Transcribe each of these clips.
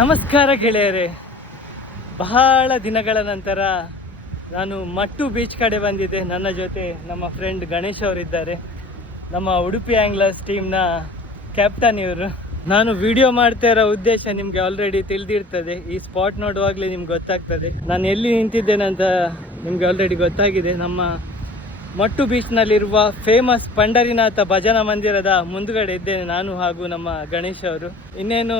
ನಮಸ್ಕಾರ ಗೆಳೆಯರೇ, ಬಹಳ ದಿನಗಳ ನಂತರ ನಾನು ಮಟ್ಟು ಬೀಚ್ ಕಡೆ ಬಂದಿದ್ದೆ. ನನ್ನ ಜೊತೆ ನಮ್ಮ ಫ್ರೆಂಡ್ ಗಣೇಶ್ ಅವರಿದ್ದಾರೆ, ನಮ್ಮ ಉಡುಪಿ ಆಂಗ್ಲರ್ಸ್ ಟೀಮ್ನ ಕ್ಯಾಪ್ಟನ್ ಇವರು. ನಾನು ವಿಡಿಯೋ ಮಾಡ್ತಾ ಇರೋ ಉದ್ದೇಶ ನಿಮಗೆ ಆಲ್ರೆಡಿ ತಿಳಿದಿರ್ತದೆ. ಈ ಸ್ಪಾಟ್ ನೋಡುವಾಗಲೇ ನಿಮ್ಗೆ ಗೊತ್ತಾಗ್ತದೆ ನಾನು ಎಲ್ಲಿ ನಿಂತಿದ್ದೇನೆ ಅಂತ. ನಿಮಗೆ ಆಲ್ರೆಡಿ ಗೊತ್ತಾಗಿದೆ. ನಮ್ಮ ಮಟ್ಟು ಬೀಚ್ನಲ್ಲಿರುವ ಫೇಮಸ್ ಪಂಡರಿನಾಥ ಭಜನಾ ಮಂದಿರದ ಮುಂದುಗಡೆ ಇದ್ದೇನೆ ನಾನು ಹಾಗೂ ನಮ್ಮ ಗಣೇಶ್ ಅವರು. ಇನ್ನೇನು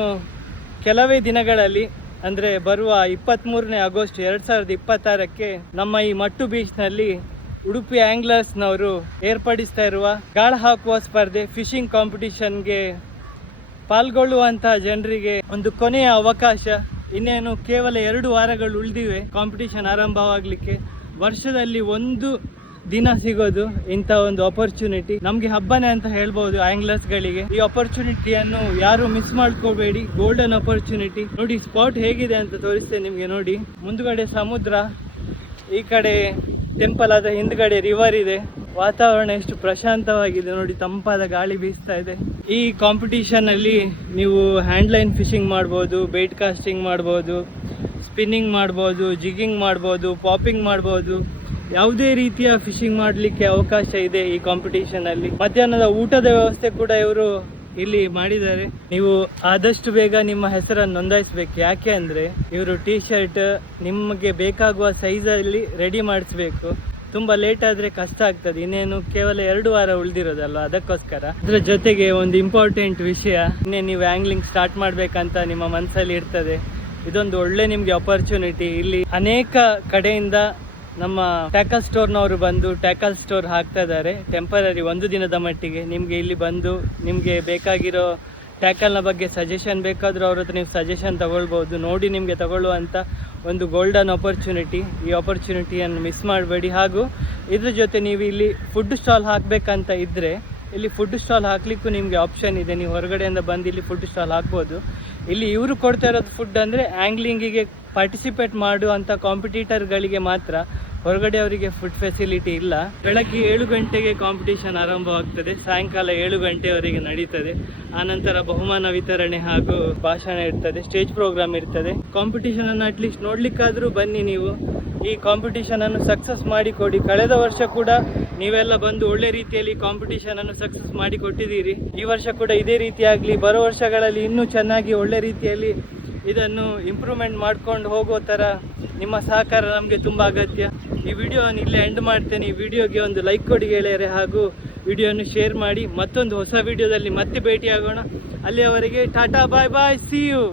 ಕೆಲವೇ ದಿನಗಳಲ್ಲಿ ಅಂದರೆ ಬರುವ 23ನೇ ಆಗಸ್ಟ್ 2026ಕ್ಕೆ ನಮ್ಮ ಈ ಮಟ್ಟು ಬೀಚ್ನಲ್ಲಿ ಉಡುಪಿ ಆಂಗ್ಲರ್ಸ್ನವರು ಏರ್ಪಡಿಸ್ತಾ ಇರುವ ಗಾಳ ಹಾಕುವ ಸ್ಪರ್ಧೆ, ಫಿಶಿಂಗ್ ಕಾಂಪಿಟಿಷನ್ಗೆ ಪಾಲ್ಗೊಳ್ಳುವಂತಹ ಜನರಿಗೆ ಒಂದು ಕೊನೆಯ ಅವಕಾಶ. ಇನ್ನೇನು ಕೇವಲ 2 ವಾರಗಳು ಉಳಿದಿವೆ ಕಾಂಪಿಟಿಷನ್ ಆರಂಭವಾಗಲಿಕ್ಕೆ. ವರ್ಷದಲ್ಲಿ ಒಂದು ದಿನ ಸಿಗೋದು ಇಂಥ ಒಂದು ಅಪರ್ಚುನಿಟಿ. ನಮಗೆ ಹಬ್ಬನೇ ಅಂತ ಹೇಳ್ಬೋದು ಆಂಗ್ಲರ್ಸ್ಗಳಿಗೆ. ಈ ಅಪರ್ಚುನಿಟಿಯನ್ನು ಯಾರು ಮಿಸ್ ಮಾಡ್ಕೋಬೇಡಿ, ಗೋಲ್ಡನ್ ಅಪರ್ಚುನಿಟಿ. ನೋಡಿ ಸ್ಪಾಟ್ ಹೇಗಿದೆ ಅಂತ ತೋರಿಸ್ತೇನೆ ನಿಮಗೆ. ನೋಡಿ, ಮುಂದ್ಗಡೆ ಸಮುದ್ರ, ಈ ಕಡೆ ಟೆಂಪಲ್, ಅದ ಹಿಂದ್ಗಡೆ ರಿವರ್ ಇದೆ. ವಾತಾವರಣ ಎಷ್ಟು ಪ್ರಶಾಂತವಾಗಿದೆ ನೋಡಿ, ತಂಪಾದ ಗಾಳಿ ಬೀಸ್ತಾ ಇದೆ. ಈ ಕಾಂಪಿಟಿಷನ್ ಅಲ್ಲಿ ನೀವು ಹ್ಯಾಂಡ್ಲೈನ್ ಫಿಶಿಂಗ್ ಮಾಡ್ಬೋದು, ಬೈಟ್ ಕಾಸ್ಟಿಂಗ್ ಮಾಡ್ಬೋದು, ಸ್ಪಿನ್ನಿಂಗ್ ಮಾಡ್ಬೋದು, ಜಿಗ್ಗಿಂಗ್ ಮಾಡ್ಬೋದು, ಪಾಪಿಂಗ್ ಮಾಡ್ಬೋದು. ಯಾವುದೇ ರೀತಿಯ ಫಿಶಿಂಗ್ ಮಾಡಲಿಕ್ಕೆ ಅವಕಾಶ ಇದೆ ಈ ಕಾಂಪಿಟಿಷನ್ ಅಲ್ಲಿ. ಮಧ್ಯಾಹ್ನದ ಊಟದ ವ್ಯವಸ್ಥೆ ಕೂಡ ಇವರು ಇಲ್ಲಿ ಮಾಡಿದ್ದಾರೆ. ನೀವು ಆದಷ್ಟು ಬೇಗ ನಿಮ್ಮ ಹೆಸರನ್ನು ನೋಂದಾಯಿಸಬೇಕು. ಯಾಕೆ ಅಂದರೆ ಇವರು T-ಶರ್ಟ್ ನಿಮಗೆ ಬೇಕಾಗುವ ಸೈಜಲ್ಲಿ ರೆಡಿ ಮಾಡಿಸ್ಬೇಕು. ತುಂಬ ಲೇಟ್ ಆದರೆ ಕಷ್ಟ ಆಗ್ತದೆ. ಇನ್ನೇನು ಕೇವಲ 2 ವಾರ ಉಳಿದಿರೋದಲ್ಲ, ಅದಕ್ಕೋಸ್ಕರ. ಅದರ ಜೊತೆಗೆ ಒಂದು ಇಂಪಾರ್ಟೆಂಟ್ ವಿಷಯ, ಇನ್ನೇನು ನೀವು ಆಂಗ್ಲಿಂಗ್ ಸ್ಟಾರ್ಟ್ ಮಾಡಬೇಕಂತ ನಿಮ್ಮ ಮನಸ್ಸಲ್ಲಿ ಇರ್ತದೆ, ಇದೊಂದು ಒಳ್ಳೆ ನಿಮಗೆ ಅಪರ್ಚುನಿಟಿ. ಇಲ್ಲಿ ಅನೇಕ ಕಡೆಯಿಂದ ನಮ್ಮ ಟ್ಯಾಕಲ್ ಸ್ಟೋರ್ನವರು ಬಂದು ಟ್ಯಾಕಲ್ ಸ್ಟೋರ್ ಹಾಕ್ತಾ ಇದ್ದಾರೆ ಟೆಂಪರರಿ 1 ದಿನದ ಮಟ್ಟಿಗೆ. ನಿಮಗೆ ಇಲ್ಲಿ ಬಂದು ನಿಮಗೆ ಬೇಕಾಗಿರೋ ಟ್ಯಾಕಲ್ನ ಬಗ್ಗೆ ಸಜೆಷನ್ ಬೇಕಾದರೂ ಅವ್ರ ಹತ್ರ ನೀವು ಸಜೆಷನ್ ತಗೊಳ್ಬೋದು. ನೋಡಿ ನಿಮಗೆ ತಗೊಳ್ಳುವಂಥ ಒಂದು ಗೋಲ್ಡನ್ ಅಪರ್ಚುನಿಟಿ. ಈ ಅಪರ್ಚುನಿಟಿಯನ್ನು ಮಿಸ್ ಮಾಡಬೇಡಿ. ಹಾಗೂ ಇದ್ರ ಜೊತೆ ನೀವು ಇಲ್ಲಿ ಫುಡ್ ಸ್ಟಾಲ್ ಹಾಕಬೇಕಂತ ಇದ್ದರೆ ಇಲ್ಲಿ ಫುಡ್ ಸ್ಟಾಲ್ ಹಾಕಲಿಕ್ಕೂ ನಿಮಗೆ ಆಪ್ಷನ್ ಇದೆ. ನೀವು ಹೊರಗಡೆಯಿಂದ ಬಂದು ಇಲ್ಲಿ ಫುಡ್ ಸ್ಟಾಲ್ ಹಾಕ್ಬೋದು. ಇಲ್ಲಿ ಇವರು ಕೊಡ್ತಾ ಇರೋದು ಫುಡ್ ಅಂದರೆ ಆ್ಯಂಗ್ಲಿಂಗಿಗೆ ಪಾರ್ಟಿಸಿಪೇಟ್ ಮಾಡುವಂಥ ಕಾಂಪಿಟೀಟರ್ಗಳಿಗೆ ಮಾತ್ರ, ಹೊರಗಡೆ ಅವರಿಗೆ ಫುಡ್ ಫೆಸಿಲಿಟಿ ಇಲ್ಲ. ಬೆಳಗ್ಗೆ 7 ಗಂಟೆಗೆ ಕಾಂಪಿಟೇಷನ್ ಆರಂಭವಾಗ್ತದೆ, ಸಾಯಂಕಾಲ 7 ಗಂಟೆವರೆಗೆ ನಡೀತದೆ. ಆನಂತರ ಬಹುಮಾನ ವಿತರಣೆ ಹಾಗೂ ಭಾಷಣ ಇರ್ತದೆ, ಸ್ಟೇಜ್ ಪ್ರೋಗ್ರಾಮ್ ಇರ್ತದೆ. ಕಾಂಪಿಟೇಷನ್ ಅನ್ನು ಅಟ್ಲೀಸ್ಟ್ ನೋಡ್ಲಿಕ್ಕಾದ್ರೂ ಬನ್ನಿ. ನೀವು ಈ ಕಾಂಪಿಟೇಷನ್ ಅನ್ನು ಸಕ್ಸಸ್ ಮಾಡಿಕೊಡಿ. ಕಳೆದ ವರ್ಷ ಕೂಡ ನೀವೆಲ್ಲ ಬಂದು ಒಳ್ಳೆ ರೀತಿಯಲ್ಲಿ ಕಾಂಪಿಟೇಷನ್ ಅನ್ನು ಸಕ್ಸಸ್ ಮಾಡಿ ಕೊಟ್ಟಿದ್ದೀರಿ. ಈ ವರ್ಷ ಕೂಡ ಇದೇ ರೀತಿಯಾಗಲಿ. ಬರೋ ವರ್ಷಗಳಲ್ಲಿ ಇನ್ನೂ ಚೆನ್ನಾಗಿ ಒಳ್ಳೆ ರೀತಿಯಲ್ಲಿ ಇದನ್ನು ಇಂಪ್ರೂವ್ಮೆಂಟ್ ಮಾಡ್ಕೊಂಡು ಹೋಗೋ ಥರ ನಿಮ್ಮ ಸಹಕಾರ ನಮಗೆ ತುಂಬ ಅಗತ್ಯ. ಈ ವಿಡಿಯೋವನ್ನು ಇಲ್ಲೇ ಎಂಡ್ ಮಾಡ್ತೇನೆ. ಈ ವಿಡಿಯೋಗೆ ಒಂದು ಲೈಕ್ ಕೊಡಿ ಗೆಳೆಯರೆ, ಹಾಗೂ ವಿಡಿಯೋವನ್ನು ಶೇರ್ ಮಾಡಿ. ಮತ್ತೊಂದು ಹೊಸ ವಿಡಿಯೋದಲ್ಲಿ ಮತ್ತೆ ಭೇಟಿಯಾಗೋಣ. ಅಲ್ಲಿಯವರೆಗೆ ಟಾಟಾ, ಬಾಯ್ ಬಾಯ್, ಸಿ ಯು.